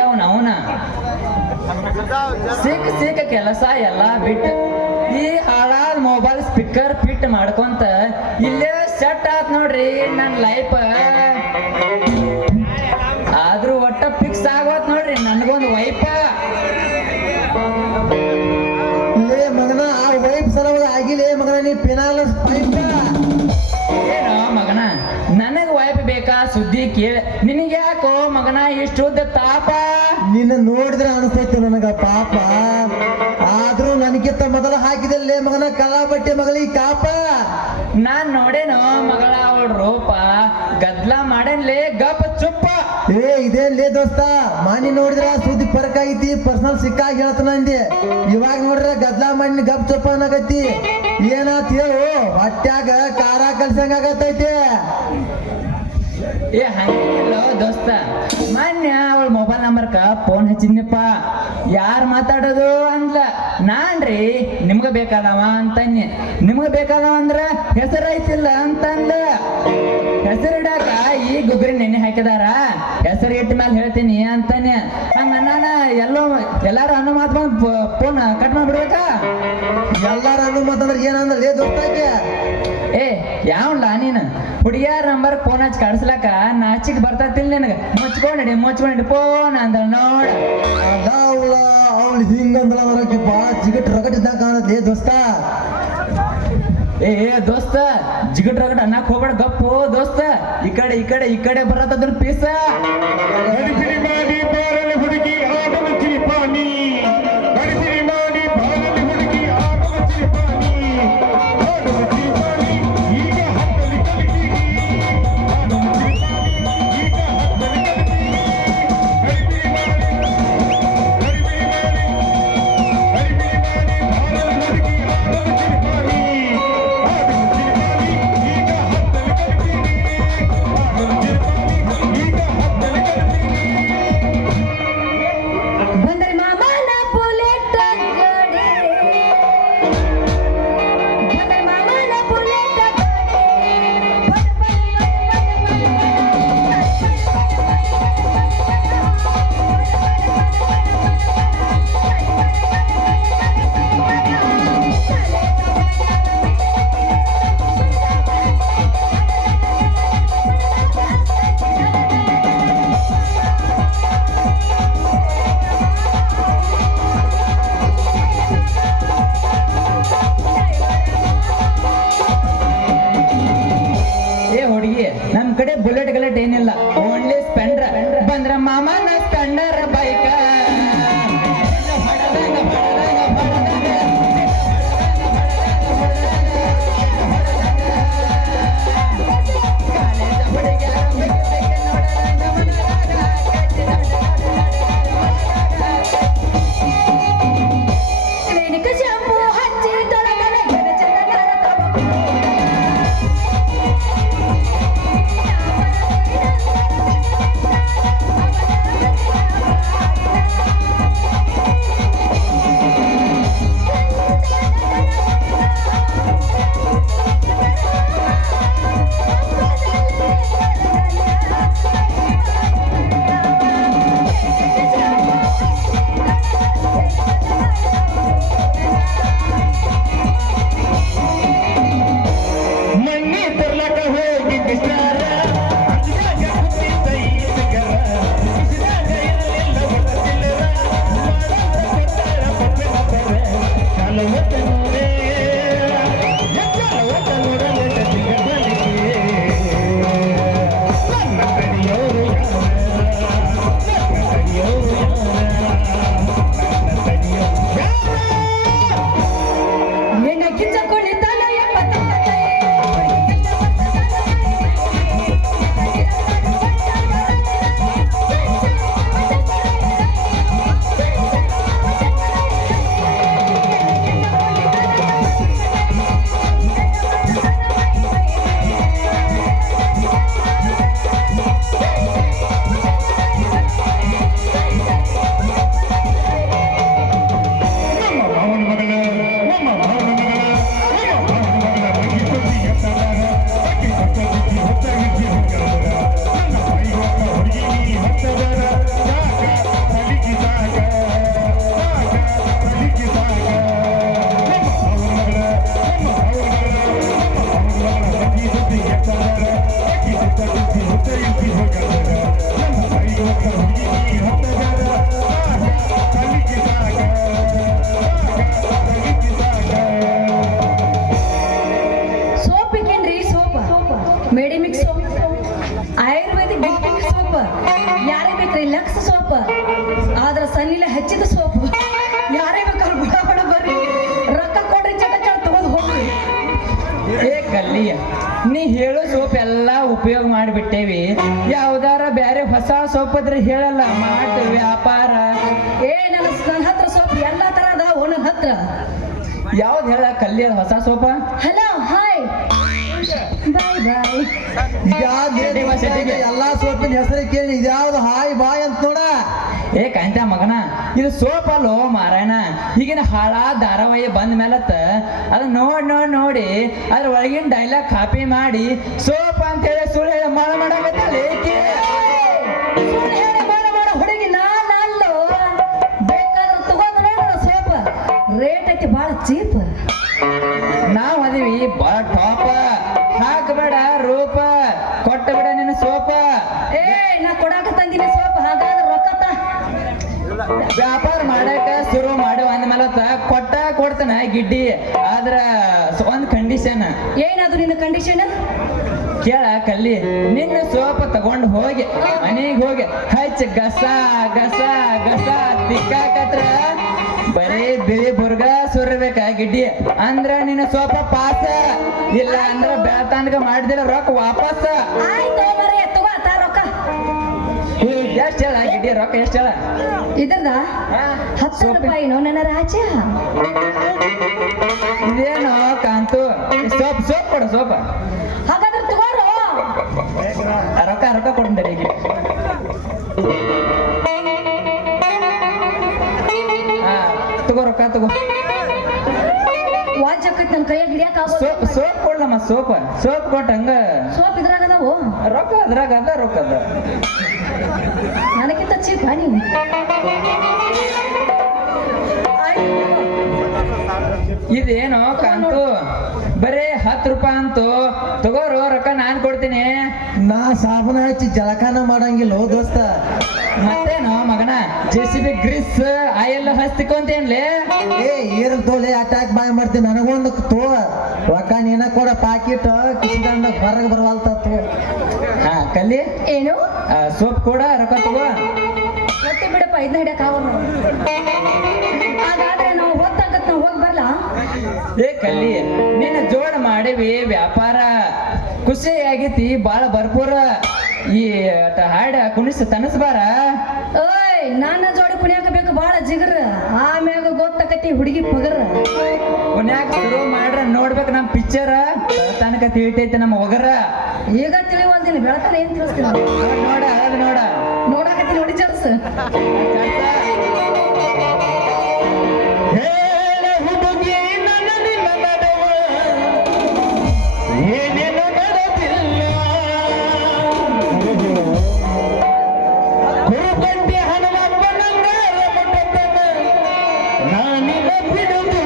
ಅವನ ಅವನ. ಸಿಕ್ಕ ಸಿಕ್ಕ ಕೆಲಸ ಎಲ್ಲ ಬಿಟ್ಟು ಈ ಹಾಳಾದ ಮೊಬೈಲ್ ಸ್ಪೀಕರ್ ಫಿಟ್ ಮಾಡ್ಕೊಂತ ಇಲ್ಲೇ ಸೆಟ್ ಆತ್ ನೋಡ್ರಿ ನನ್ನ ಲೈಫ್ ಆದ್ರೂ ಒಟ್ಟ ಫಿಕ್ಸ್ ಆಗೋತ್ ನೋಡ್ರಿ ನನ್ಗೊಂದು ವೈಫ ಮಗನ ಆ ವೈಫ್ ಸಲುವಾಗಿ ಆಗಿಲ್ಲ. ಮಗನ ನೀ ಪಿನಾಲ ಏನೋ ಮಗನ ನನಗ್ ವೈಫ್ ಬೇಕಾ ಸುದ್ದಿ ಕೇಳ ಯಾಕೋ ಮಗನ ಇಷ್ಟುದ್ದ ತಾಪ. ನಿನ್ನ ನೋಡಿದ್ರೆ ಅನಿಸ್ತೈತೆ ನನಗ ಪಾಪ. ಆದ್ರೂ ನನಗಿಂತ ಮೊದಲು ಹಾಕಿದಲ್ಲೇ ಮಗನ ಕಲಾ ಬಟ್ಟೆ ಮಗಳಿಗೆ ಕಾಪ. ನಾನ್ ನೋಡೇನೋ ಮಗಳ ಅವಳ ರೂಪ. ಗದ್ಲ ಮಾಡೇನ್ಲೇ ಗಪ್ ಚುಪ್ಪ. ಏ ಇದೇನ್ ಲೇ ದೋಸ್ತ? ಮಾನಿ ನೋಡಿದ್ರ ಸುದ್ದಿ ಪರಕ್ ಐತಿ ಪರ್ಸನಲ್ ಸಿಕ್ಕಾಗಿ ಹೇಳ್ತಾನ ಅಂದೆ. ಇವಾಗ ನೋಡ್ರ ಗದ್ಲಾ ಮಾಡಿ ಗಪ್ ಚಪ್ಪ ಅನ್ನಕತ್ತಿ. ಏನಾತ್ ಹೇಳು? ಹೊಟ್ಯಾಗ ಖಾರ ಕಲ್ಸಂಗ ಏ ಹಂಗಿಲ್ಲ ದೋಸ್ತ. ಮಾನ್ಯ ಅವಳ ಮೊಬೈಲ್ ನಂಬರ್ಕ ಫೋನ್ ಹಚ್ಚಿದ್ನಪ್ಪ. ಯಾರು ಮಾತಾಡೋದು ಅಂದ್ಲ? ನಾನ್ರಿ. ನಿಮ್ಗ ಬೇಕಾದವ ಅಂತನ್ಯ ನಿಮ್ಗ ಬೇಕಾದವ ಅಂದ್ರ ಹೆಸರು ಐತಿಲ್ಲ ಹೆಸರಿಡಾಕ ಈ ಗುಗ್ರಿ ನೆನೆ ಹಾಕಿದಾರ. ಹೆಸರು ಇಟ್ಟ ಮೇಲೆ ಹೇಳ್ತೀನಿ ಅಂತಾನೆ ಹಂಗ ನಾನು ಎಲ್ಲೋ ಎಲ್ಲಾರು ಅನ್ನ ಮಾತು ಬಂದು ಫೋನ್ ಕಟ್ ಮಾಡ್ಬಿಡ್ಬೇಕಾ? ಎಲ್ಲಾರ ಅನುಮತಂದ್ರ ಏನಂದ್ರ ಏನಂದ್ರೆ ದೋಸ್ತಾಕೆ ಏ ಯಾವಲ್ಲ ನೀನು? ಹುಡುಗಿಯಾರ ನಂಬರ್ ಫೋನ್ ಹಚ್ಚಿ ಕಳಿಸ್ಲಕ್ಕ ನಾಚಿಕ್ ಬರ್ತತಿಲ್ ನಿನಗೆ. ಮುಚ್ಕೊಂಡಿಡಿ ಮುಚ್ಕೊಂಡಿ ಫೋನ್ ಅಂದ್ರೆ ನೋಡ. ಅವಳ ಅವಳು ಹಿಂಗಂದ್ರ ಅವರಕ್ಕೆ ಬಾಳ ಜಿಗಟ್ ರಗಟ್ ಇದ್ದಾಗ ಕಾಣತ್ ಲೇ ದೋಸ್ತ ಏ ಏ, ದೋಸ್ತ ಜಿಗಟ್ ರಗಟ್ ಅನ್ನಕ್ ಹೋಗ್ಬೇಡ ಗಪ್ಪು ದೋಸ್ತ ಈ ಕಡೆ ಈ ಕಡೆ ಈ ಕಡೆ ಬರತ್ತದ್ರ ಪೀಸ ಕಡೆ ಬುಲೆಟ್ ಗಲೆಟ್ ಏನಿಲ್ಲ ಓನ್ಲಿ ಸ್ಪೆಂಡ್ರ ಬಂದ್ರ ಮಾಮ ನಾ ಹೊಸ ಹೇಳಲ್ಲ ಮಾಟ ವ್ಯಾಪಾರ ಏ ನನ್ನ ನನ್ನ ಹತ್ರ ಸೋಪ್ ಎಲ್ಲ ತರ ಅದಾವ ನನ್ನ ಹತ್ರ ಯಾವ್ದು ಹೇಳ ಕಲ್ಲಿಯ ಹೊಸ ಸೋಪ ಹಲೋ ಹಾಯ್ ಬಾಯ್ ಬಾಯ್ ಎಲ್ಲಾ ಸೋಪಿನ ಹೆಸರು ಕೇಳಿ ಇದ್ಯಾವ್ದು ಹಾಯ್ ಬಾಯ್ ಅಂತ ನೋಡ ಏ ಕಾಂತ ಮಗನ ಇದು ಸೋಪ್ ಅಲ್ಲೋ ಮಾರಾಯಣ ಈಗಿನ ಹಾಳ ಧಾರಾವಾಹಿ ಬಂದ ಮೇಲತ್ತ ಅದ ನೋಡ್ ನೋಡ್ ನೋಡಿ ಅದ್ರ ಒಳಗಿನ ಡೈಲಾಗ್ ಕಾಪಿ ಮಾಡಿ ಸೋಪ್ ಅಂತ ಹೇಳಿ ಸುಳ್ಳು ಹೇಳಿ ಮಾಡ ಮಾಡಕತ್ತಲ್ಲ ಏಕೆ ಚೀಪ್. ನಾವ್ ಅದೀವಿ ಟಾಪ. ಹಾಕಬೇಡ ರೂಪ. ಕೊಟ್ಟ ಬಿಡ ನಿನ್ನ ಸೋಪ. ಏ ನಾ ಕೊಡಾಕ ತಂದಿನಿ ಸೋಪ್ ಹಾಗಾದ್ರೆ ರೊಕ್ಕ ವ್ಯಾಪಾರ ಮಾಡಕ ಶುರು ಮಾಡು ಅಂದ್ಮೇಲೆ ಕೊಟ್ಟ ಕೊಡ್ತಾನ ಗಿಡ್ಡಿ. ಆದ್ರ ಒಂದ್ ಕಂಡೀಷನ್ ಏನದು ನಿನ್ನ ಕಂಡೀಷನ್ ಕೇಳ ಕಲ್ಲಿ ನಿನ್ನ ಸೋಪ ತಗೊಂಡು ಹೋಗಿ ಮನೆಗೆ ಹೋಗಿ ಹಚ್ಚ ಗಸ ಗಸ ಗಸ ತಿಕ್ಕಾಕತ್ರ. ಬರೀ ಬಿಳಿ ಬುರ್ಗ ಸುರಬೇಕ ಗಿಡ್ಡಿ ಅಂದ್ರ ನಿನ್ನ ಸೋಪ ಪಾಸ. ಇಲ್ಲ ಅಂದ್ರ ಬೆಳತನಕ ಮಾಡಿದಿಲ್ಲ ರೊಕ್ಕ ವಾಪಸ್. ಎಷ್ಟ್ ಹೇಳ ಗಿಡ್ಡಿ ರೊಕ್ಕ ಎಷ್ಟ್ ಹೇಳ? ಇದ್ರದ? ಹತ್ತು ರೂಪಾಯಿನೋ ನನ್ನ ರಾಜ ಇದೇನೋ ಕಾಂತು. ಸೋಪ್ ಸೋಪ್ ಕೊಡು ಸೋಪ. ರೊಕ್ಕ ರೊಕ್ಕ ಕೊಡ್ತಾರೆ ಈಗ ಹಾ ತಗೋ ರೊಕ್ಕ ತಗೋ. ವಾಜ್ ಆಕೈತಿ ನನ್ನ ಕೈಯಾಗ ಹಿಡಿಯಕ್ ಆಗೋದು ಸೋಪ್ ಸೋಪ್ ಕೊಡ್ಲಮ್ಮ ಸೋಪ್. ಸೋಪ್ ಕೊಟ್ಟ ಹಂಗ. ಸೋಪ್ ಇದ್ರಾಗ ಅದಾವು? ರೊಕ್ಕ ಅದ್ರಾಗ ಅದ ರೊಕ್ಕ ಅದ. ನನಗಿಂತ ಚೀಪ್ ನೀವು ಇದೇನೋ ಕಾಂತು? ಬರೇ ಹತ್ತು ರೂಪಾಯಿ ಅಂತು. ತಗೋರು ರೊಕ್ಕ ನಾನು ಕೊಡ್ತೀನಿ. ನಾ ಸಾಬನ ಹಚ್ಚಿ ಜಲಕಾನ ಮಾಡಂಗಿಲ್ಲ ಹೋ ದೋಸ್ತ. ಮತ್ತೇನೋ ಮಗನ? J C B grease oil ಹಚ್ತಿಕೊಂತೇನ್ಲೇ? ಏ ಏರ್ ತೋಲೆ ಅಟ್ಯಾಕ್ ಬಾಯ್ ಮಾಡ್ತೀನಿ ನನಗೊಂದು ತೋ. ರೊಕ್ಕ ನೀನ ಕೊಡ ಪಾಕಿಟ್ ಕಿಸಿದಂಡ ಹೊರಗೆ ಬರವಲ್ತ ತೋ. ಹಾ ಕಲ್ಲಿ. ಏನು? ಸೋಪ್ ಕೂಡ ರೊಕ್ಕ ತಗೋ. ಮತ್ತೆ ಬಿಡಪ್ಪ ಇದನ್ನ ಹಿಡಿಯಕ್ ಆಗೋಲ್ಲ ಹಾಗಾದ್ರೆ ನಾವು ಹೊತ್ತಾಗತ್ ನಾವು ಹೋಗಿ ಬರ್ಲಾ? ಏ ಕಲ್ಲಿ ನಿನ್ನ ಜೋಡ ಮಾಡಿವಿ ವ್ಯಾಪಾರ. ಖುಷಿ ಆಗೈತಿ ಬಾಳ ಭರ್ಪೂರ ಈ ಅಟ ಹಾಡ ಕುಣಿಸ್ ತನಸ್ಬಾರ ಓಯ್ ನನ್ನ ಜೋಡಿ ಕುಣಿಯಾಕ ಬೇಕು ಬಾಳ ಜಿಗರ್. ಆಮ್ಯಾಗ ಗೊತ್ತಾಕತಿ ಹುಡುಗಿ ಪಗರ್. ಕುಣಿಯಾಕ ಶುರು ಮಾಡ್ರ ನೋಡ್ಬೇಕು ನಮ್ ಪಿಕ್ಚರ್. ತನಕ ತಿಳಿತೈತಿ ನಮ್ಮ ಒಗರ. ಈಗ ತಿಳಿವಲ್ದಿಲ್ಲ ಬೆಳತನ ಏನ್ ತಿಳಿಸ್ತೀನಿ? ನೋಡ ಅದ್ ನೋಡ. ನೋಡಾಕತಿ ನೋಡಿ ಚರ್ಸ್ ಹೇಳ ನಾನಿನ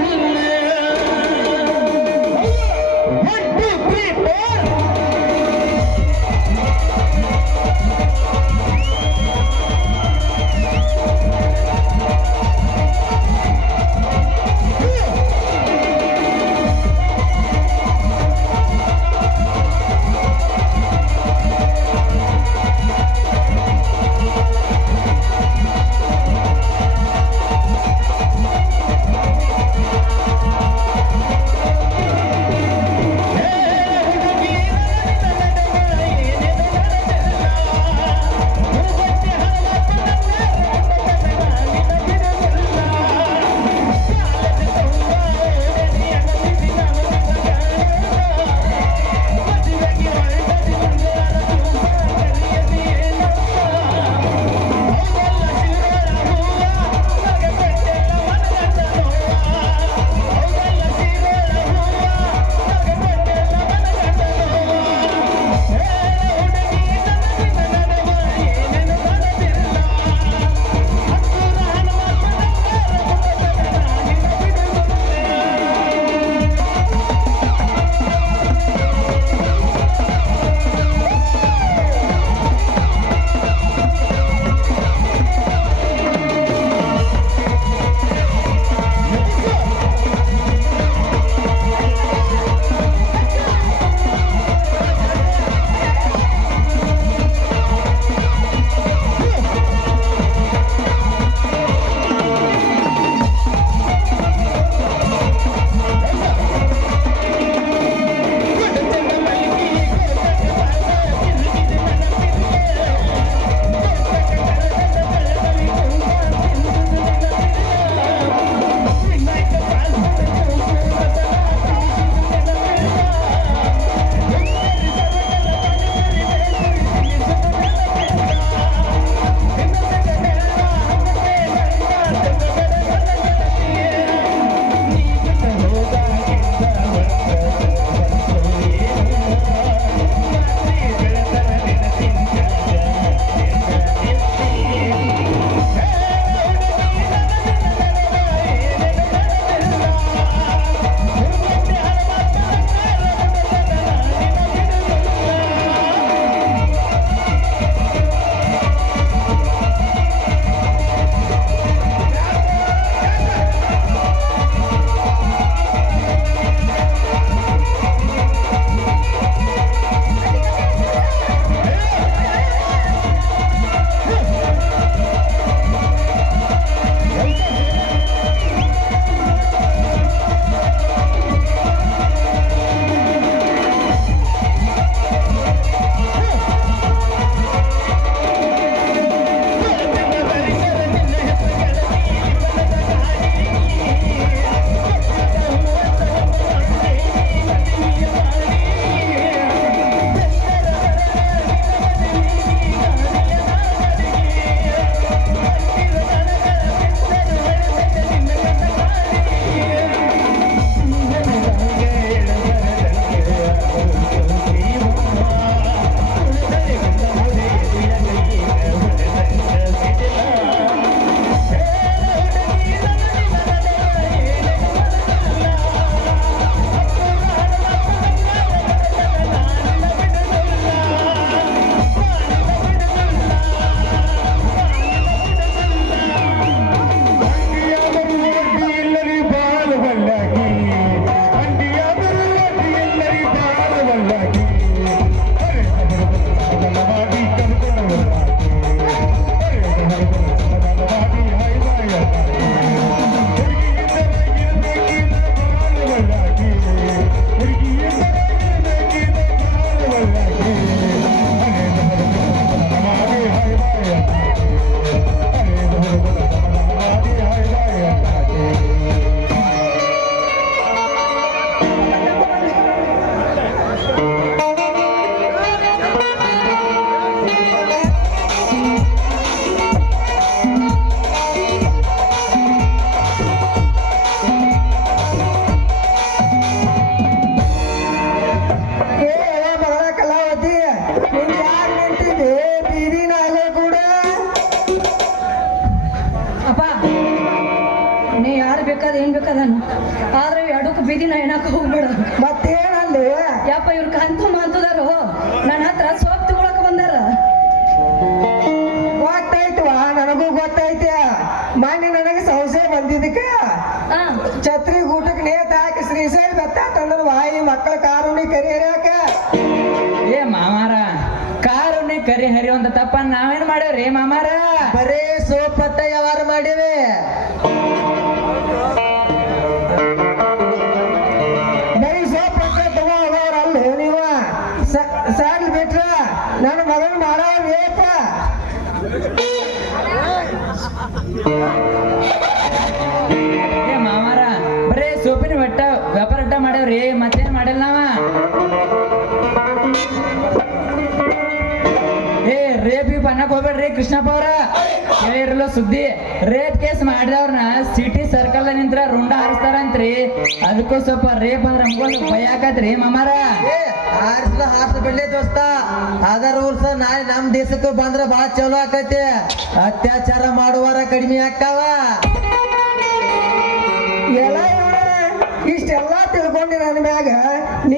ಛತ್ರಿ ಊಟಕ್ಕೆ ನೇತ್ ಹಾಕಿ ಶ್ರೀಶೈಲ್ ಬೆತ್ತ ತಂದ್ರು ವಾಯಿ ಮಕ್ಕಳ ಕಾರುಣಿ ಕರಿಹರ್ಯಾಕ ಏ ಮಾಮಾರ ಕಾರುಣಿ ಕರಿ ಹರಿಯುವಂತ ತಪ್ಪ ನಾವೇನ್ ಮಾಡ್ಯಾವ್ರಿ ಮಾಮಾರ? ಬರೇ ಸೋಪತ್ತ ಯಾವಾರ ಮಾಡಿವೆ. ಇಂಟರ್ವ್ಯೂ ಅನ್ನಕ್ ಹೋಗ್ಬೇಡ್ರಿ ಕೃಷ್ಣಪ್ಪ ಅವ್ರ. ಹೇಳಿರಲ್ಲ ಸುದ್ದಿ. ರೇಪ್ ಕೇಸ್ ಮಾಡಿದವ್ರನ್ನ ಸಿಟಿ ಸರ್ಕಲ್ ನಿಂತ್ರ ರುಂಡ ಹಾರಿಸ್ತಾರಂತ್ರಿ. ಅದಕ್ಕೂ ಸ್ವಲ್ಪ ರೇಪ್ ಅಂದ್ರೆ ನಮ್ಗೊಂದು ಭಯ ಆಕತ್ರಿ ಮಾಮಾರ. ಹಾರಿಸ್ಲ ಹಾರಿಸ ಬಿಡ್ಲಿ ದೋಸ್ತ. ಅದ ರೂಲ್ಸ್ ನಾಳೆ ನಮ್ ದೇಶಕ್ಕೂ ಬಂದ್ರೆ ಬಾಳ ಚಲೋ ಆಕತಿ. ಅತ್ಯಾಚಾರ ಮಾಡುವಾರ ಕಡಿಮೆ ಆಕ್ಕಾವ ಇಷ್ಟೆಲ್ಲ ಇಷ್ಟೆಲ್ಲಾ ತಿಳ್ಕೊಂಡಿ ನನ್ ಮ್ಯಾಗ. ನೀ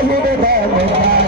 ಸಾಹಿಬ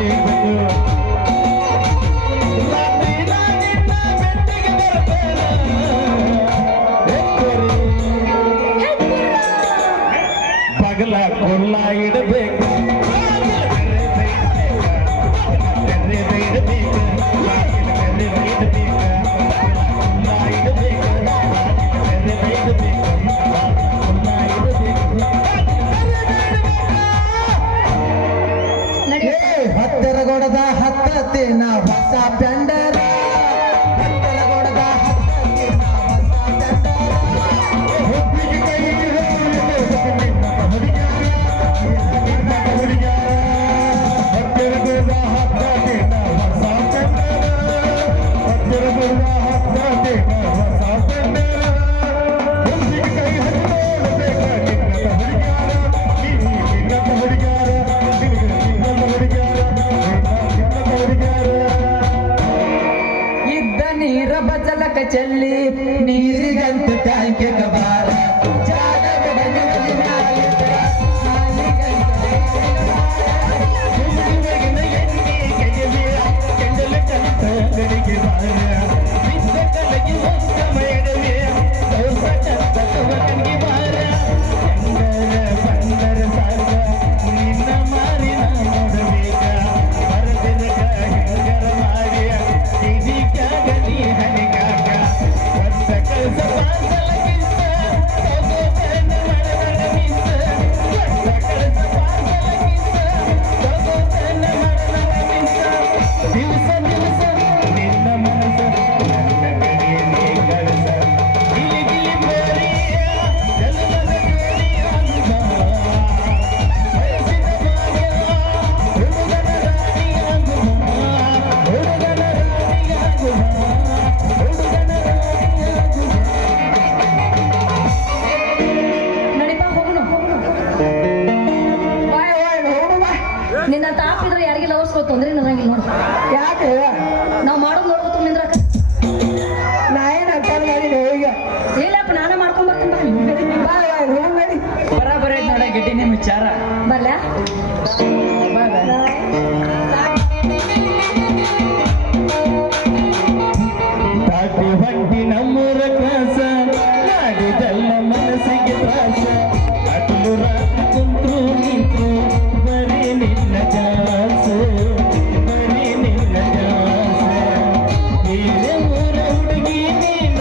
see.